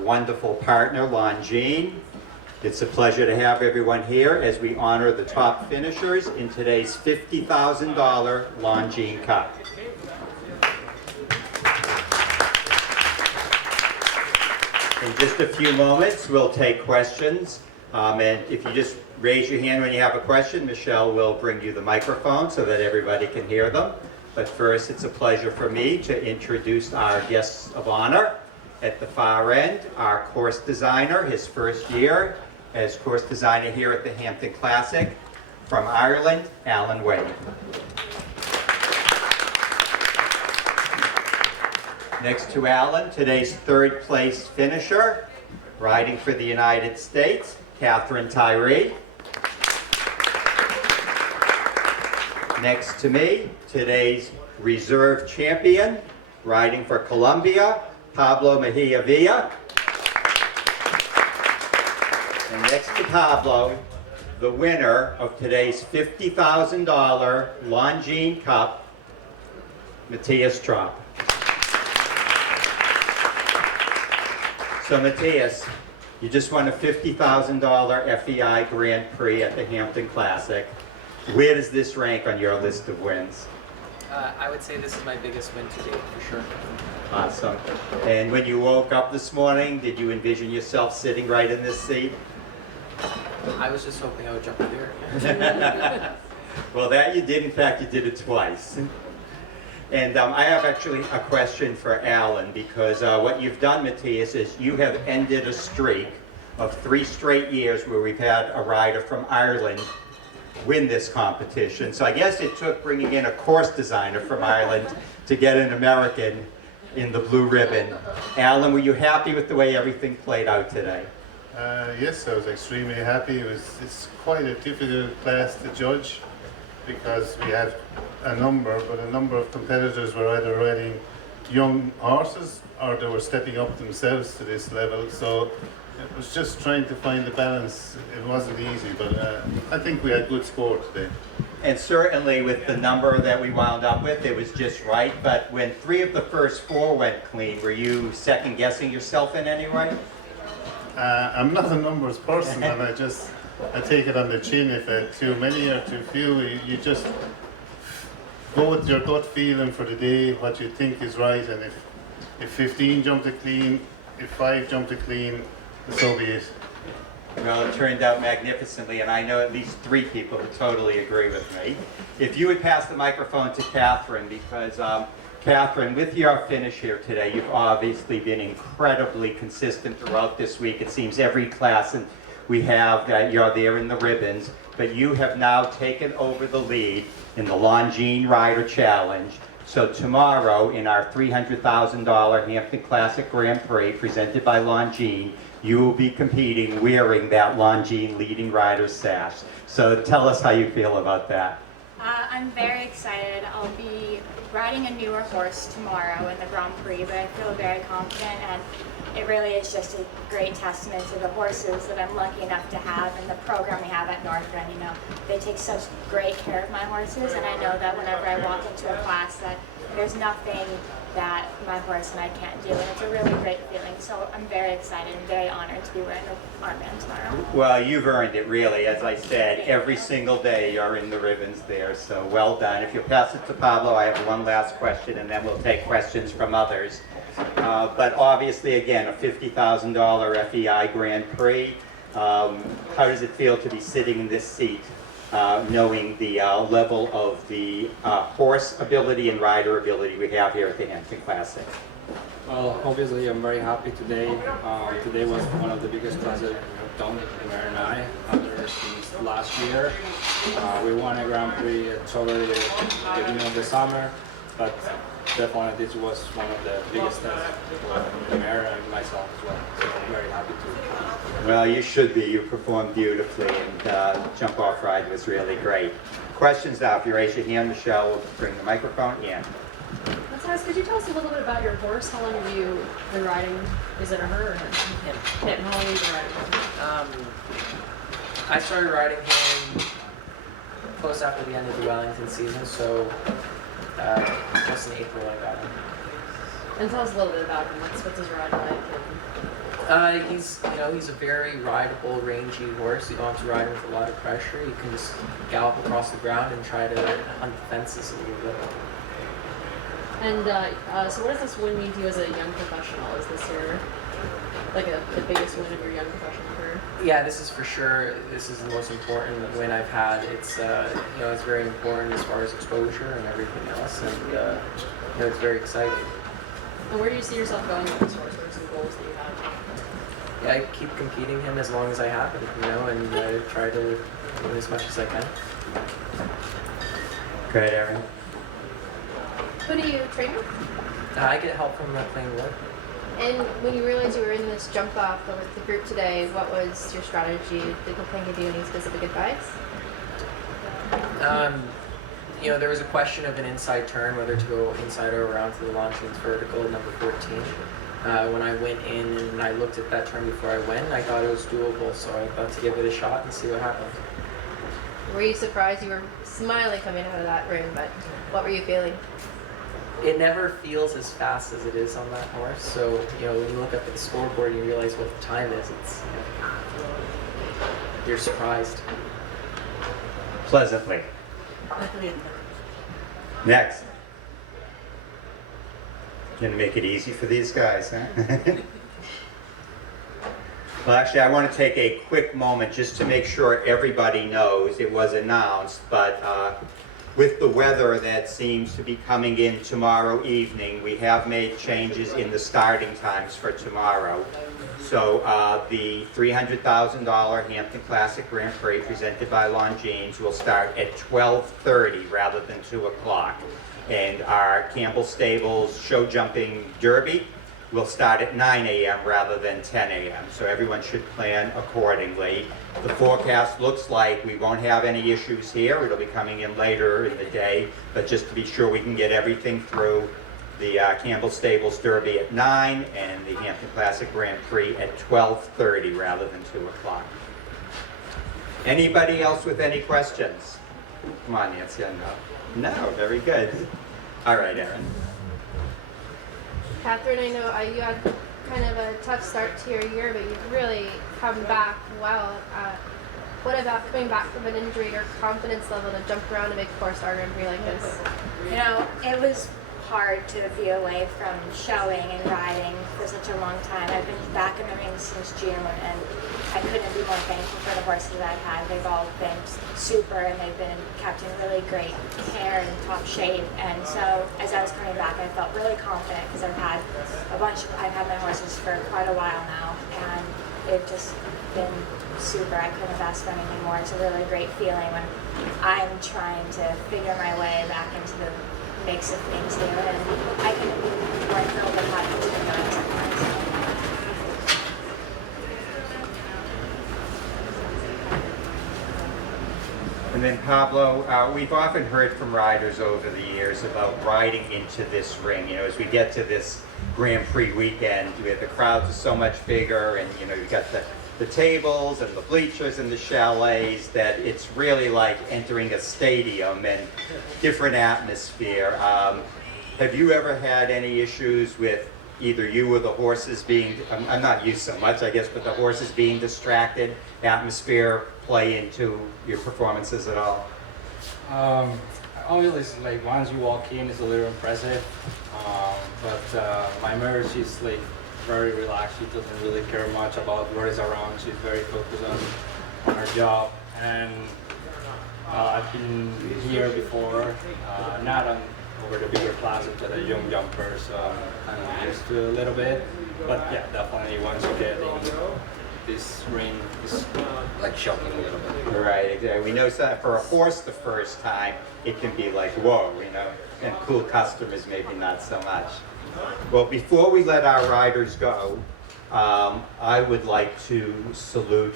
Wonderful partner, Longines. It's a pleasure to have everyone here as we honor the top finishers in today's $50,000 Longines Cup. In just a few moments, we'll take questions. And if you just raise your hand when you have a question, Michelle will bring you the microphone so that everybody can hear them. But first, it's a pleasure for me to introduce our guests of honor. At the far end, our course designer, his first year as course designer here at the Hampton Classic. From Ireland, Alan Wade. Next to Alan, today's third place finisher, riding for the United States, Catherine Tyree. Next to me, today's reserve champion, riding for Colombia, Pablo Mejia Villa. And next to Pablo, the winner of today's $50,000 Longines Cup, Mattias Tromp. So Mattias, you just won a $50,000 FEI Grand Prix at the Hampton Classic. Where does this rank on your list of wins? I would say this is my biggest win to date, for sure. Awesome. And when you woke up this morning, did you envision yourself sitting right in this seat? I was just hoping I would jump in there. Well, that you did. In fact, you did it twice. And I have actually a question for Alan, because what you've done, Mattias, is you have ended a streak of 3 straight years where we've had a rider from Ireland win this competition. So I guess it took bringing in a course designer from Ireland to get an American in the blue ribbon. Alan, were you happy with the way everything played out today? Yes, I was extremely happy. It's quite a difficult class to judge because we had a number of competitors were either riding young horses or they were stepping up themselves to this level. So it was just trying to find the balance. It wasn't easy, but I think we had good sport today. And certainly with the number that we wound up with, it was just right. But when 3 of the first 4 went clean, were you second guessing yourself in any way? I'm not a numbers person, and I take it on the chin. If too many or too few, you just go with your gut feeling for the day, what you think is right. And if 15 jumped it clean, if 5 jumped it clean, so be it. Well, it turned out magnificently, and I know at least 3 people who totally agree with me. If you would pass the microphone to Catherine, because Catherine, with your finish here today, you've obviously been incredibly consistent throughout this week. It seems every class and we have that you're there in the ribbons, but you have now taken over the lead in the Longines Rider Challenge. So tomorrow, in our $300,000 Hampton Classic Grand Prix presented by Longines, you will be competing wearing that Longines leading rider sash. So tell us how you feel about that. I'm very excited. I'll be riding a newer horse tomorrow in the Grand Prix, but I feel very confident, and it really is just a great testament to the horses that I'm lucky enough to have and the program we have at Northern. You know, they take such great care of my horses, and I know that whenever I walk into a class that there's nothing that my horse and I can't do, and it's a really great feeling. So I'm very excited and very honored to be wearing the armband tomorrow. Well, you've earned it, really. As I said, every single day you're in the ribbons there, so well done. If you'll pass it to Pablo, I have one last question, and then we'll take questions from others. But obviously, again, a $50,000 FEI Grand Prix. How does it feel to be sitting in this seat, knowing the level of the horse ability and rider ability we have here at the Hampton Classic? Well, obviously I'm very happy today. Today was one of the biggest classes we've done, Mary and I, since last year. We won a Grand Prix at already the beginning of the summer, but definitely this was one of the biggest tests for Mary and myself as well. So I'm very happy to. Well, you should be. You performed beautifully, and jump off ride was really great. Questions now? If you raise your hand, Michelle will bring the microphone in. Mattias, could you tell us a little bit about your horse? How long have you been riding? Is it a her or him? Him. How long have you been riding him? I started riding him close after the end of the Wellington season, so just in April I got him. And tell us a little bit about him. What's his ride like? He's a very rideable, rangy horse. You don't have to ride him with a lot of pressure. You can just gallop across the ground and try to hunt the fences a little bit. And so what does this win mean to you as a young professional? Is this your, like the biggest win of your young professional career? Yeah, this is for sure. This is the most important win I've had. It's it's very important as far as exposure and everything else, and it's very exciting. And where do you see yourself going with this horse? What are some goals that you have? Yeah, I keep competing him as long as I have him, and I try to win as much as I can. Great, Aaron. Who do you train with? I get help from playing wood. And when you realized you were in this jump off with the group today, what was your strategy? Did the plan give you any specific advice? There was a question of an inside turn, whether to go inside or around to the Longines vertical, number 14. When I went in and I looked at that turn before I went, I thought it was doable, so I thought to give it a shot and see what happened. Were you surprised? You were smiling coming out of that ring, but what were you feeling? It never feels as fast as it is on that horse, so when you look up at the scoreboard and you realize what the time is, you're surprised. Pleasantly. Next. Gonna make it easy for these guys, huh? Well, actually, I want to take a quick moment just to make sure everybody knows it was announced, but with the weather that seems to be coming in tomorrow evening, we have made changes in the starting times for tomorrow. So the $300,000 Hampton Classic Grand Prix presented by Longines will start at 12:30 rather than 2 o'clock. And our Campbell Stables Show Jumping Derby will start at 9 a.m. rather than 10 a.m. So everyone should plan accordingly. The forecast looks like we won't have any issues here. It'll be coming in later in the day, but just to be sure we can get everything through, the Campbell Stables Derby at 9 and the Hampton Classic Grand Prix at 12:30 rather than 2 o'clock. Anybody else with any questions? Come on, Nancy, no, very good. All right, Aaron. Catherine, I know you had kind of a tough start to your year, but you've really come back well. What about coming back from an injury, your confidence level to jump around a big four-star Grand Prix like this? It was hard to be away from showing and riding for such a long time. I've been back in the ring since June, and I couldn't be more thankful for the horses I've had. They've all been super, and they've been kept in really great care and top shape. And so, as I was coming back, I felt really confident because I've had my horses for quite a while now, and they've just been super. I couldn't have asked for anything more. It's a really great feeling when I'm trying to figure my way back into the mix of things here, and I can be more thrilled and happy to be doing sometimes. And then Pablo, we've often heard from riders over the years about riding into this ring. As we get to this Grand Prix weekend, where the crowds are so much bigger, and you've got the tables and the bleachers and the chalets, that it's really like entering a stadium and different atmosphere. Have you ever had any issues with either you or the horses being, I'm not you so much, I guess, but the horses being distracted, atmosphere play into your performances at all? Obviously, like once you walk in, it's a little impressive. But my mare, she's like very relaxed. She doesn't really care much about what is around. She's very focused on her job. And I've been here before, not over the bigger classes, but the young jumpers, so I'm kind of used to a little bit. But yeah, definitely once you get in this ring, it's like shocking a little bit. Right, exactly. We know that for a horse the first time, it can be like, whoa, and cool customers maybe not so much. Well, before we let our riders go, I would like to salute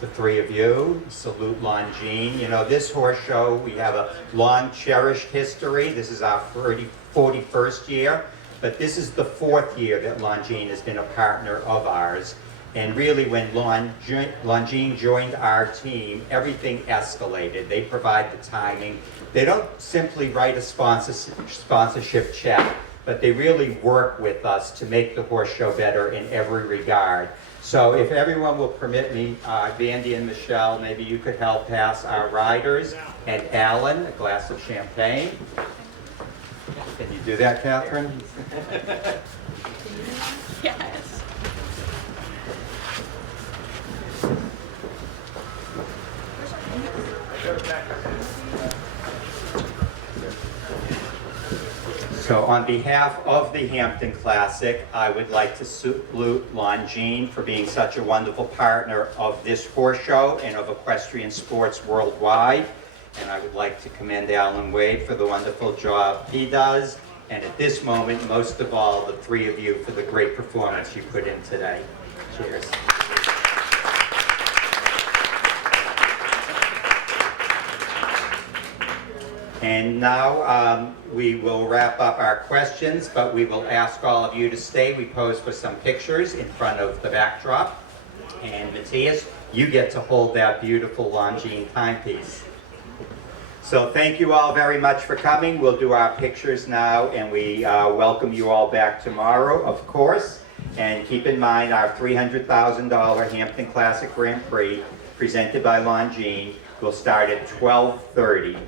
the three of you, salute Longines. This horse show, we have a long cherished history. This is our 41st year, but this is the 4th year that Longines has been a partner of ours. And really, when Longines joined our team, everything escalated. They provide the timing. They don't simply write a sponsorship check. but they really work with us to make the horse show better in every regard. So if everyone will permit me, Vandy and Michelle, maybe you could help pass our riders and Alan a glass of champagne. Can you do that, Catherine? Yes. So on behalf of the Hampton Classic, I would like to salute Longines for being such a wonderful partner of this horse show and of equestrian sports worldwide. And I would like to commend Alan Wade for the wonderful job he does. And at this moment, most of all, the three of you for the great performance you put in today. Cheers. And now we will wrap up our questions, but we will ask all of you to stay. We pose for some pictures in front of the backdrop. And Mattias, you get to hold that beautiful Longines timepiece. So thank you all very much for coming. We'll do our pictures now, and we welcome you all back tomorrow, of course. And keep in mind our $300,000 Hampton Classic Grand Prix presented by Longines will start at 12:30.